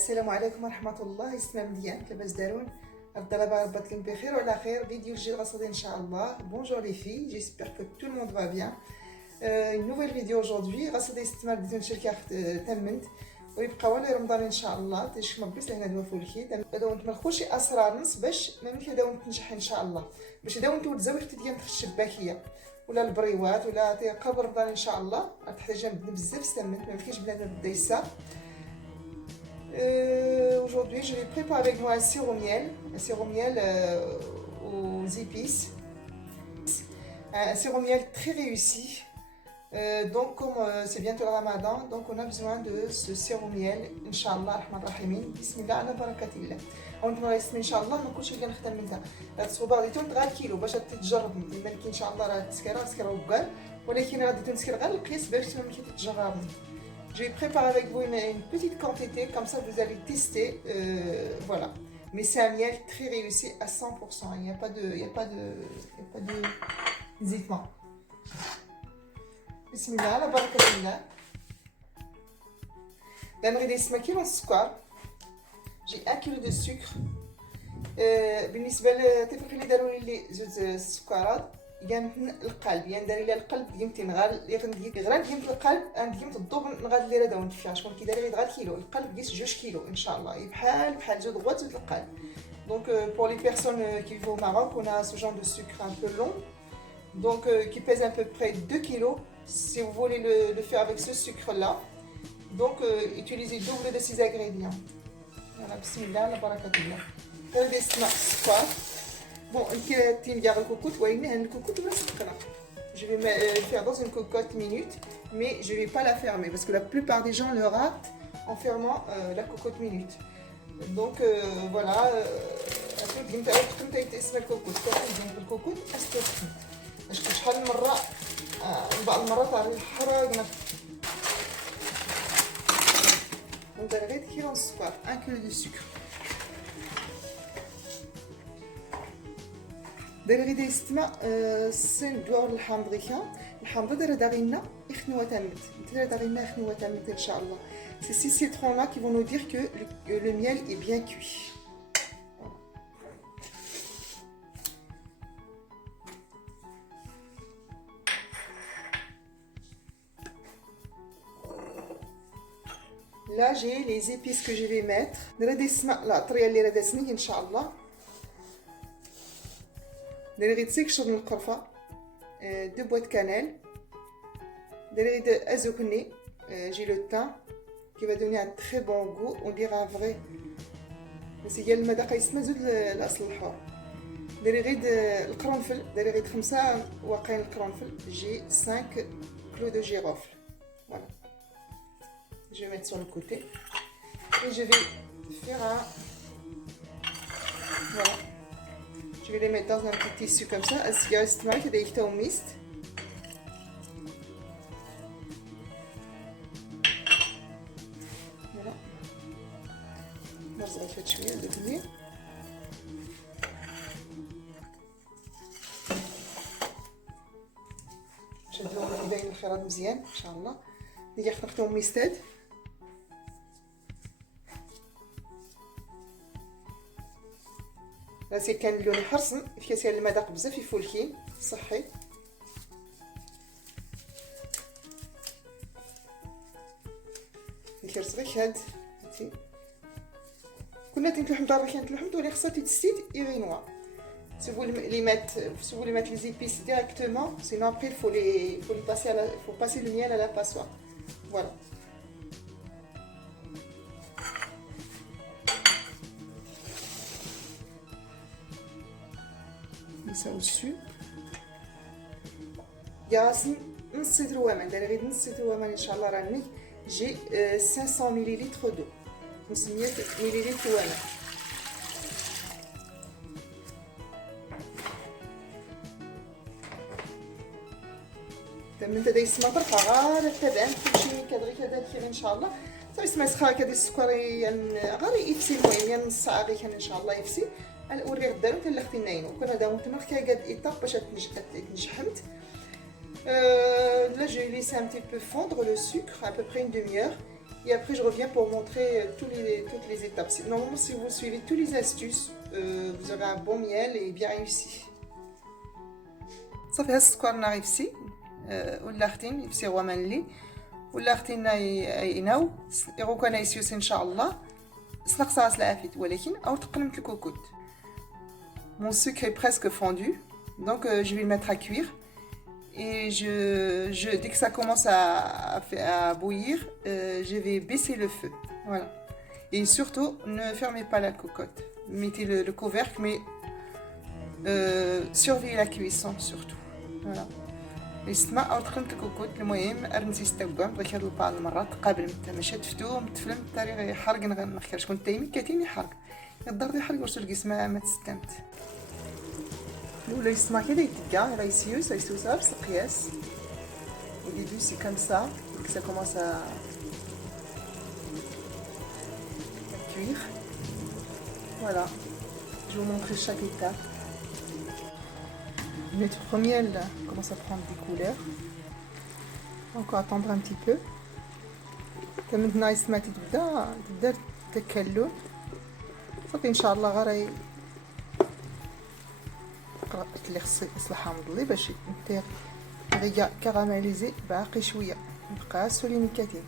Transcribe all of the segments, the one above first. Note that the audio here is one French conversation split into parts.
السلام عليكم ورحمة الله. يسمى مزيان لاباس دارون الطلبة رباتكم بخير وعلى خير. فيديو جديد غصدي ان شاء الله. Bonjour les filles, j'espère que tout le monde va bien. Une nouvelle vidéo aujourd'hui غصدي استثمار بدون شركة تمنت ويبقى ولا رمضان ان شاء الله تشكما بس لهنا دوافو الكي داون تمرخوشي اسرار نص باش ما ملي داون تنجح ان شاء الله باش داون تزوج تديان الشباكيه ولا البريوات ولا قبل رمضان ان شاء الله تحتاج بزاف استمنت ما كاينش بنادم بدا يسا. Aujourd'hui, je vais préparer avec moi un sirop miel aux épices. Un sirop miel très réussi. Donc, comme c'est bientôt le ramadan, donc on a besoin de ce sirop miel. Inch'Allah, rahman rahimin. Bismillah, ala barakatillah. On va essayer, Inch'Allah, ما كلش اللي نخدم منها. هاد الصوبة غادي تغال كيلو باش تتجرب. يمكن إن شاء الله راه تسكر وكال. ولكن غادي تسكر غير القياس باش ملي تتجرب. Je vais préparer avec vous une petite quantité, comme ça vous allez tester, voilà. Mais c'est un miel très réussi à 100%, il n'y a pas de hésitement. Bismillah, la barakatullah. D'amri كيلو السكر. J'ai 1 kg de sucre. بالنسبة للطفل اللي داروا لي زوج سكرات يمكن القلب يعني داري لي القلب يمكن غير غير يمكن القلب يمكن الضوب نغاد لي راه داون فيها شكون كي داري غير كيلو القلب قيس 2 كيلو ان شاء الله بحال زود غوات زود القلب. Donc pour les personnes qui vivent au Maroc, on a ce genre de sucre un peu long, donc qui pèse à peu près 2 kilos. Si vous voulez le faire avec ce sucre là, donc utilisez double de ces ingrédients. Voilà, bismillah, la barakatullah. Bon, je vais le faire dans une cocotte minute, mais je ne vais pas la fermer parce que la plupart des gens le ratent en fermant la cocotte minute. Donc voilà, un kilo de sucre. داير غير يستمع السن دوار الحامضه دايره داغينا يخنوا تمت دايره داغينا يخنوا تمت ان شاء الله. C'est ces citrons là qui vont nous dire que le miel est bien cuit. Là j'ai les épices que je vais mettre. دايره يسمع العطريه اللي راه دازني ان شاء الله. داير 5 شرب من القرفه 2 boîtes cannelle. داير azokhné j'ai le thym qui va donner un très bon goût, on dira vrai بس هي المذاق يسمى زود الاصل الحار. داير غير القرنفل داير غير 5 واقعين القرنفل. j'ai 5 clous de girofle. Voilà, je vais mettre sur le côté et je vais faire un voilà. Je vais les mettre dans un petit tissu comme ça. السيجاره استمعي كده يحتوي ميست. Voilà. نرزع فيها شويه دابا. شدوا يبين الخيرات مزيان ان شاء الله. ديجا خلقتو ميستاد. راسي كان اللون حرصن في كاسير المذاق بزاف يفولكين صحي. ندير صغير هاد كنا تنتلحم دار كانت اللحم ولي خصها تتستيد يغينوا. Si vous voulez mettre les épices directement, sinon après il faut passer le miel à la passoire. Voilà. ça au-dessus. ياسين نص لتر ومن داير غير نص لتر ومن ان شاء الله راني جي 500 مليلتر دو 500 مليلتر ومن. من تداي السما طرقه غير تبان كلشي كدغي كذا خير ان شاء الله. صافي سما سخا كدير السكر غير يفسي المهم يعني نص ساعه غير ان شاء الله يفسي. الاوري غدا نتا اللي اختي ناينو كنا داو تمرك كاع قاد ايطاب باش تنجحمت. Là je vais laisser un petit peu fondre le sucre à peu près une demi-heure Et après, je reviens pour montrer toutes les étapes. Normalement, si vous suivez toutes les astuces, vous aurez un bon miel et bien réussi. صافي هاد السكر نغيفسي ولا اختين يفسي غومان لي ولا اختين يناو يغوك انا يسيوس ان شاء الله سنقصاص العافيت ولكن او تقلمت الكوكوت. Mon sucre est presque fondu, donc je vais le mettre à cuire. Et dès que ça commence à bouillir, je vais baisser le feu. Voilà. Et surtout, ne fermez pas la cocotte. Mettez le couvercle, mais surveillez la cuisson surtout. Voilà. السما او تقلمت الكوكوت. المهم ارنتي ستوكام بغيت هاد بعض المرات قبل ما تفتو متفلم الطريقه يحرق نخير شكون تايمي كاتين يحرق الضرب يحرق ورسول القسمه ما تستمت ولا يسمع كده يتقع يسيوس بس القياس. Au début c'est comme ça, dès que ça commence à cuire. Voilà, je vais vous montrer chaque étape. Notre miel commence à prendre des couleurs. Encore attendre un petit peu. maintenant يسمع تبدا تكلون صافي ان شاء الله غير قلت لي خصي يصلحها مضلي باش غير كراميليزي باقي شويه مبقاش سوليني كاتين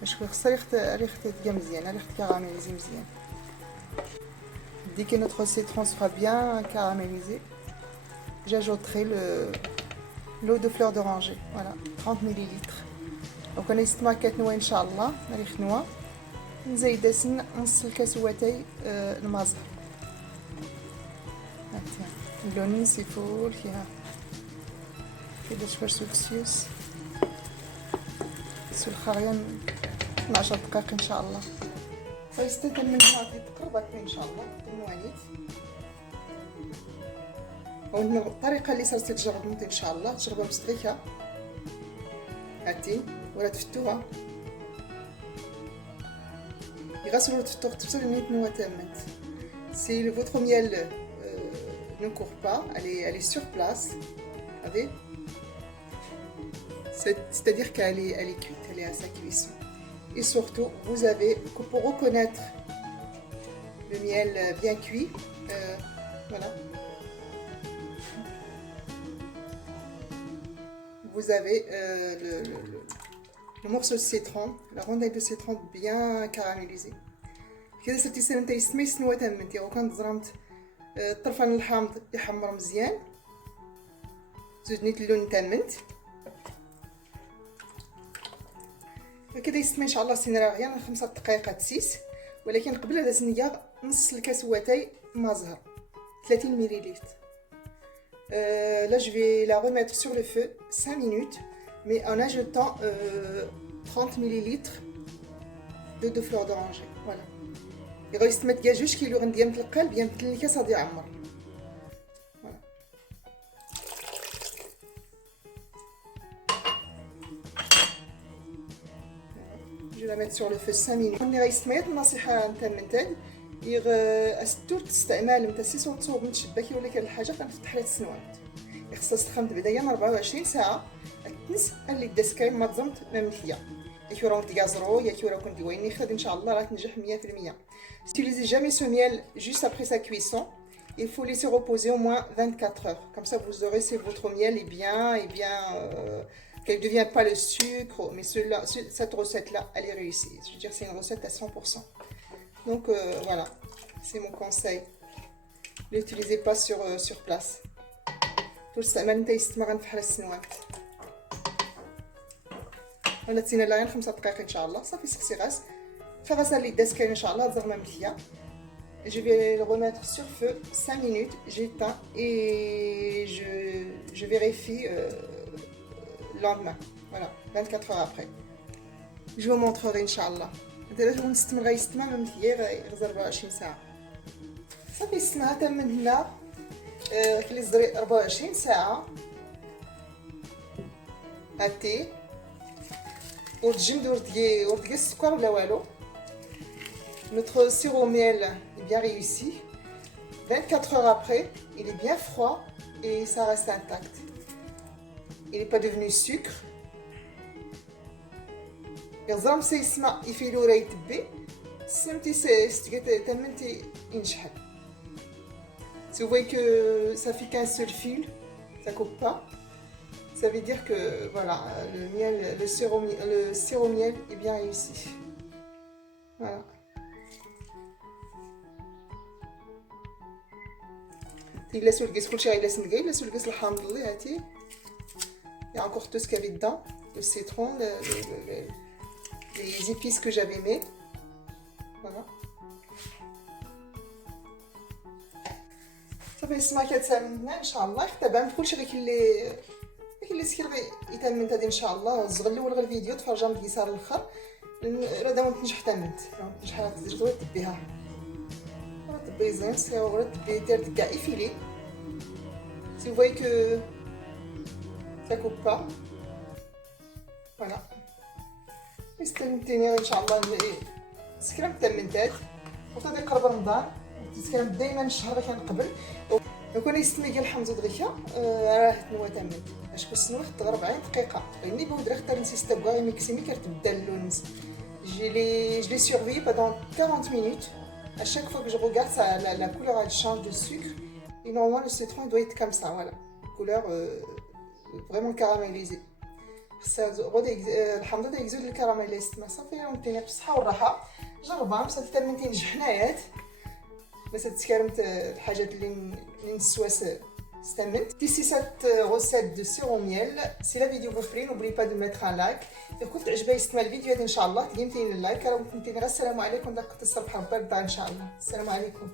باش خصها ريحة تلقى مزيانه ريحة كراميليزي مزيان. Dès que notre citron sera bien caramélisé, j'ajouterai l'eau de fleur d'oranger, voilà, 30 ml. Donc انا يستمع كتنوى ان شاء الله ملي خنوه نزيد نص الكاسواتي المازه. اللون سيفول فيها كده شويه سوكسيوس سو الخريان 12 دقائق ان شاء الله. فيستدل من هذه تقربت ان شاء الله المواليد والطريقه اللي صرت تجربوا ان شاء الله تجربوا بصديقها هاتي ولا تفتوها يغسلوا تفتو تفصل النيت نوا تامت. Si votre miel ne court pas, elle est sur place, vous savez, c'est-à-dire qu'elle est cuite, elle est à sa cuisson. Et surtout, vous avez, pour reconnaître le miel bien cuit, voilà, vous avez le morceau de citron, la rondelle de citron bien caramélisée. كده صرتي سنه نتا يسمي سنوه تمنتي وكان ضرمت الطرفان الحامض يحمر مزيان زوج نيت اللون تمنت كده يسمي ان شاء الله سينا غير 5 دقائق تسيس. ولكن قبل هذا سنيه نص الكاسواتاي ما زهر 30 مليلتر. Là je vais la remettre sur le feu 5 minutes mais en ajoutant 30 ml de fleur d'oranger. Voilà. يغيستمت كاع جوج كيلو غندير نتلقى بيان مثل الكاس غادي يعمر. فوالا جو لا ميت سور لو فو 5 مينوت. ملي غيستميت النصيحه نتا منتاج استور تستعمل نتا سيسو تصوب من الشباكي ولا كان الحاجه كنفتح لها السنوات خصها تسخن بدايه من 24 ساعه تنس اللي داسكاي ما تزمت ما مثليا يا راهم تيازرو يا كي راكم ديويني خد ان شاء الله راه تنجح 100%. N'utilisez jamais ce miel juste après sa cuisson. Il faut laisser reposer au moins 24 heures. Comme ça, vous aurez si votre miel est bien, qu'elle ne devienne pas le sucre. Mais cette recette-là, elle est réussie. Je veux dire, c'est une recette à 100%. Donc voilà, c'est mon conseil. Ne l'utilisez pas sur place. Tout ça, maintenant, il غنفحل السنوات. ولا تسينا لا 5 دقائق ان شاء الله صافي سقسي غاس فغسل لي داسكاين ان شاء الله زغمه مليه. Je vais le remettre sur feu 5 minutes, j'éteins et je vérifie le lendemain. Voilà, 24 heures après. Je vous montrerai Inch'Allah. دابا ونستمر غيستمع ما مثليه غير 24 ساعه صافي يستمع حتى من هنا خلي الزري 24 ساعه هاتي وتجمد وردقي السكر ولا والو. Notre sirop miel est bien réussi. 24 heures après, il est bien froid et ça reste intact. Il n'est pas devenu sucre. يغزرم سيسمع يفيلو راي تبي سمتي ستيكت تمنتي ينشحن. Si vous voyez que ça fait qu'un seul fil, ça coupe pas, ça veut dire que voilà, le miel, le sirop miel est bien réussi. Voilà. Il laisse le gaz, il laisse le gaz, alhamdoulilah, il y a encore tout ce qu'il y avait dedans, le citron, les épices que j'avais mis. Voilà. صافي السما كتسالنا ان شاء الله تابع كلشي غير اللي سكر يتمنت هذه ان شاء الله. الزغل الاول غير الفيديو تفرجها من اليسار للاخر راه داما تنجح تمنت شحال تقدر تبيها طبي زين سيو غير تبي دير كاع ايفيلي. Si vous voyez que ça coupe pas, voilà. استمتيني ان شاء الله السكرام تمنتات وغادي قرب رمضان السكرام دائما الشهر كان قبل كون يستمي ديال الحمض دغيا راه تنوى تمن باش كنسنوه حتى 40 دقيقه غيني بودره اختار نسيت تبغى ميكسيمي كتبدا اللون. je l'ai surveillé pendant 40 minutes. À chaque fois que je regarde ça, la couleur elle change de sucre et normalement le citron doit être comme ça, voilà, couleur vraiment caramélisée. الحمض هذا يزول الكراميليست ما صافي ونتيني بالصحه والراحه. جربها مسات تمنتين جحنايات بس تسكرمت الحاجات اللي نسواس استمنت. D'ici cette recette de sirop miel, si la vidéo vous plaît, n'oubliez pas de mettre un like. إذا كنت عجبك يستمع الفيديو هذا إن شاء الله تقيمتين اللايك. راه كنتيني غير السلام عليكم دقة الصباح بارده إن شاء الله. السلام عليكم.